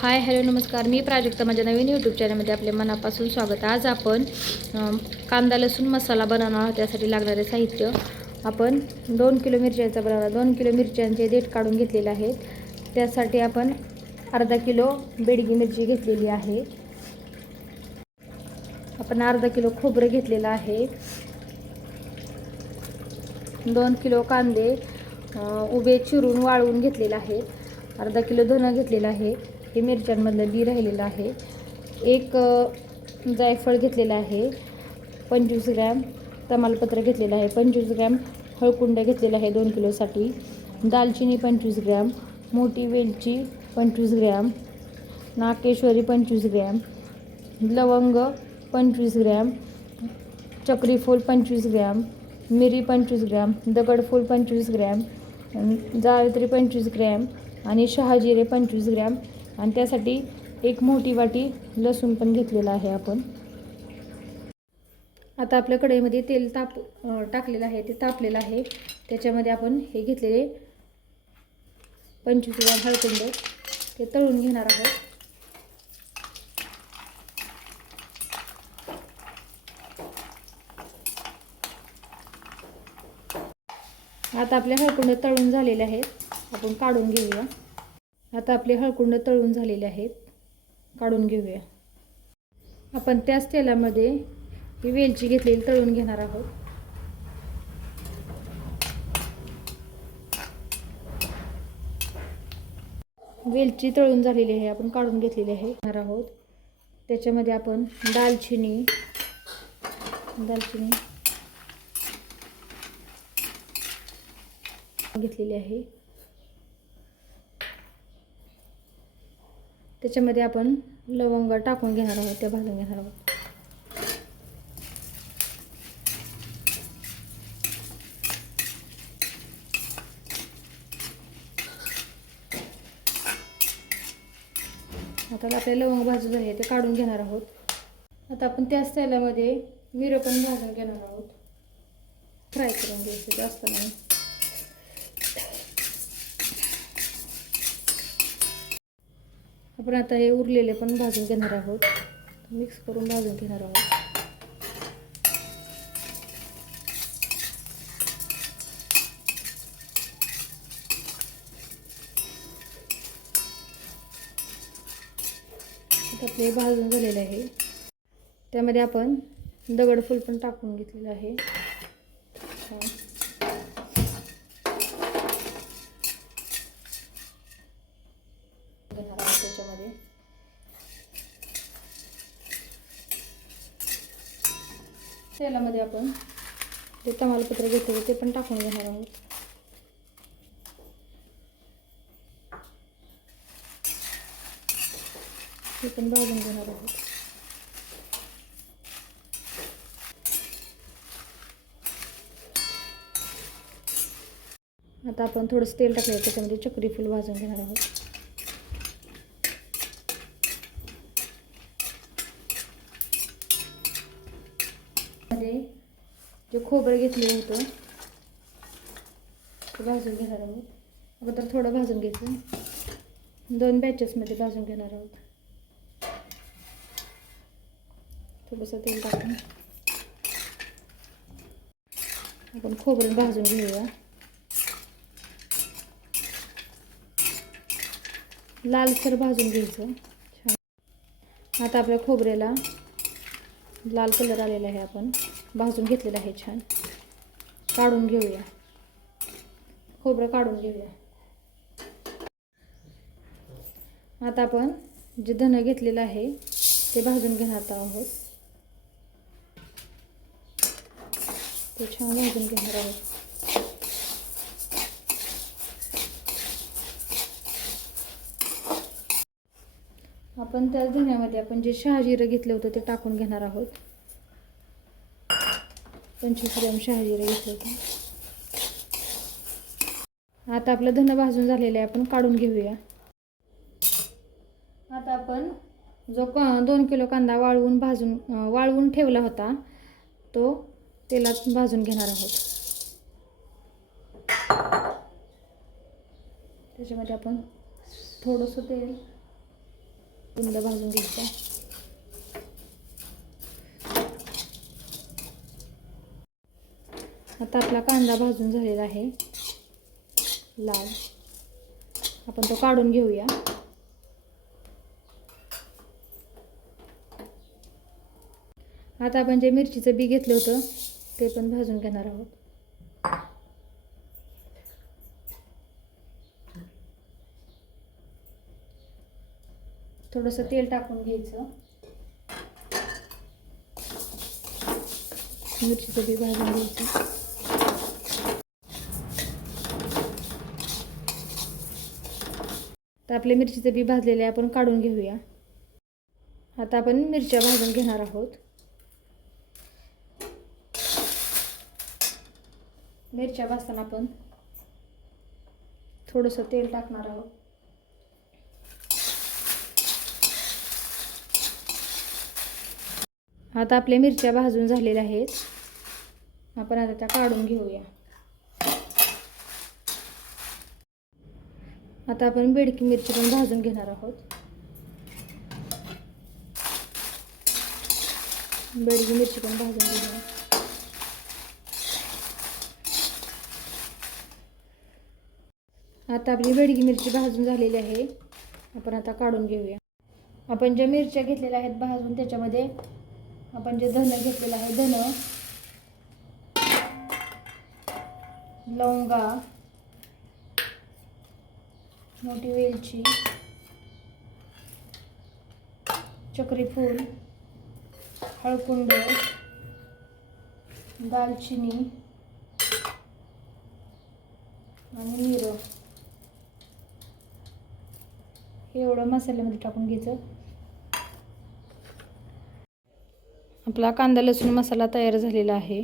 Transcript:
Hi hello नमस्कार. मी प्राजक्ता माझ्या नवीन YouTube चॅनलमध्ये आपले मनापासून स्वागत. आज आपण कांदा लसूण मसाला बनवणार आहोत. त्यासाठी लागणारे साहित्य आपण दोन किलो मिरच्यांचा बनवणार दोन किलो मिरच्यांचे देठ काढून घेतलेले आहेत. त्यासाठी आपण अर्धा किलो बेडगी मिरची घेतलेली आहे. आपण अर्धा किलो खोबरं घेतलेलं आहे. दोन किलो कांदे उभे चिरून वाळवून घेतलेले आहेत. अर्धा किलो धनं घेतलेलं आहे. हे मिरच्यांमधलं बी राहिलेलं आहे एक जायफळ घेतलेलं आहे पंचवीस ग्रॅम तमालपत्र घेतलेलं आहे पंचवीस ग्रॅम हळकुंड घेतलेलं आहे दोन किलोसाठी दालचिनी पंचवीस ग्रॅम मोठी वेलची पंचवीस ग्रॅम नाकेश्वरी पंचवीस ग्रॅम लवंग पंचवीस ग्रॅम चक्रीफूल पंचवीस ग्रॅम मिरी पंचवीस ग्रॅम दगडफूल पंचवीस ग्रॅम अन पंचवीस ग्रॅम आणि शहाजिरे पंचवीस ग्रॅम आणि त्यासाठी एक मोठी वाटी लसूण पण घेतलेला आहे आपण. आता आपल्या कढईमध्ये तेल ताप टाकलेलं आहे ते तापलेलं आहे. त्याच्यामध्ये आपण हे घेतलेले पंचवीस ग्रॅम हळकुंड ते तळून घेणार आहोत. आता आपले हळकुंड तळून झालेले आहेत. आपण काढून घेऊया. आता आपले हळकुंड तळून झालेले आहेत. काढून घेऊया. आपण त्याच तेलामध्ये ही वेलची घेतलेली तळून घेणार आहोत. वेलची तळून झालेली आहे आपण काढून घेतलेली आहे. घेणार आहोत. त्याच्यामध्ये आपण दालचिनी दालचिनी घेतलेली आहे. त्याच्यामध्ये आपण लवंग टाकून घेणार आहोत त्या भाजून घेणार आहोत. आता आपले लवंग भाजून झाले ते काढून घेणार आहोत. आता आपण त्याच तेलामध्ये मिरं पण भाजून घेणार आहोत. फ्राय करून घ्यायचं जास्त नाही. आपण आता हे उरलेले पण भाजून घेणार आहोत. मिक्स करून भाजून घेणार आहोत. आपले भाजून झालेले आहे. त्यामध्ये आपण दगडफूल पण टाकून घेतलेलं आहे छान. घेणार आहोत त्याच्यामध्ये तेलामध्ये आपण जे तमालपत्र घेतलं ते पण टाकून घेणार आहोत. ते पण भाजून घेणार आहोत. आता आपण थोडंसं तेल टाकलं त्याच्यामध्ये चक्री फुल भाजून घेणार आहोत. जे खोबरं घेतलं होतं ते भाजून घेणार आहोत. अगोदर थोडं भाजून घ्यायचं. दोन बॅचेसमध्ये भाजून घेणार आहोत. थोडंसं तेल टाकून. आपण खोबरं भाजून घेऊया. लालसर भाजून घ्यायचं. छान. आता आपल्या खोबऱ्याला लाल कलर आलेला आहे आपण. भाजून घेतलेलं आहे छान. काढून घेऊया. खोबरं काढून घेऊया. आता आपण जे धनं घेतलेलं आहे ते भाजून घेणार आहोत. ते छान भाजून घेणार आहोत. आपण त्याच धण्यामध्ये आपण जे शहाजिरं घेतलं होतं ते टाकून घेणार आहोत. पंचवीस ग्रॅम शहाजिरं घेतलं होतं आता आपलं धन भाजून झालेलं आहे आपण काढून घेऊया. आता आपण जो क दोन किलो कांदा वाळवून भाजून वाळवून ठेवला होता तो तेलात भाजून घेणार आहोत. त्याच्यामध्ये आपण थोडंसं तेल चांगलं भाजून घ्यायचा. आता आपला कांदा भाजून झालेला आहे. लाल. आपण तो काढून घेऊया. आता आपण जे मिरचीचं बी घेतलं होतं ते पण भाजून घेणार आहोत. थोडंसं तेल टाकून घ्यायचं. मिरचीचं बी भाजून घ्यायचं. आपले मिरचीचं बी भाजलेले आपण काढून घेऊया. आता आपण मिरच्या भाजून घेणार आहोत. मिरच्या भाजताना आपण थोडंसं तेल टाकणार आहोत. आता आपल्या मिरच्या भाजून झालेल्या आहेत. आपण आता त्या काढून घेऊया. आता आपण बेडकी मिरची पण भाजून घेणार आहोत. बेडकी मिरची पण भाजून घेणार. आता आपली बेडगी मिरची भाजून झालेली आहे. आपण आता काढून घेऊया. आपण ज्या मिरच्या घेतलेल्या आहेत भाजून त्याच्यामध्ये आपण जे धन घेतलेलं आहे धन लवंगा मोठी वेलची चक्रीफूल हळकुंड दालचिनी आणि मिरं. हे एवढं मसाल्यामध्ये टाकून घ्यायचं. आपला कांदा लसूण मसाला तयार झालेला आहे.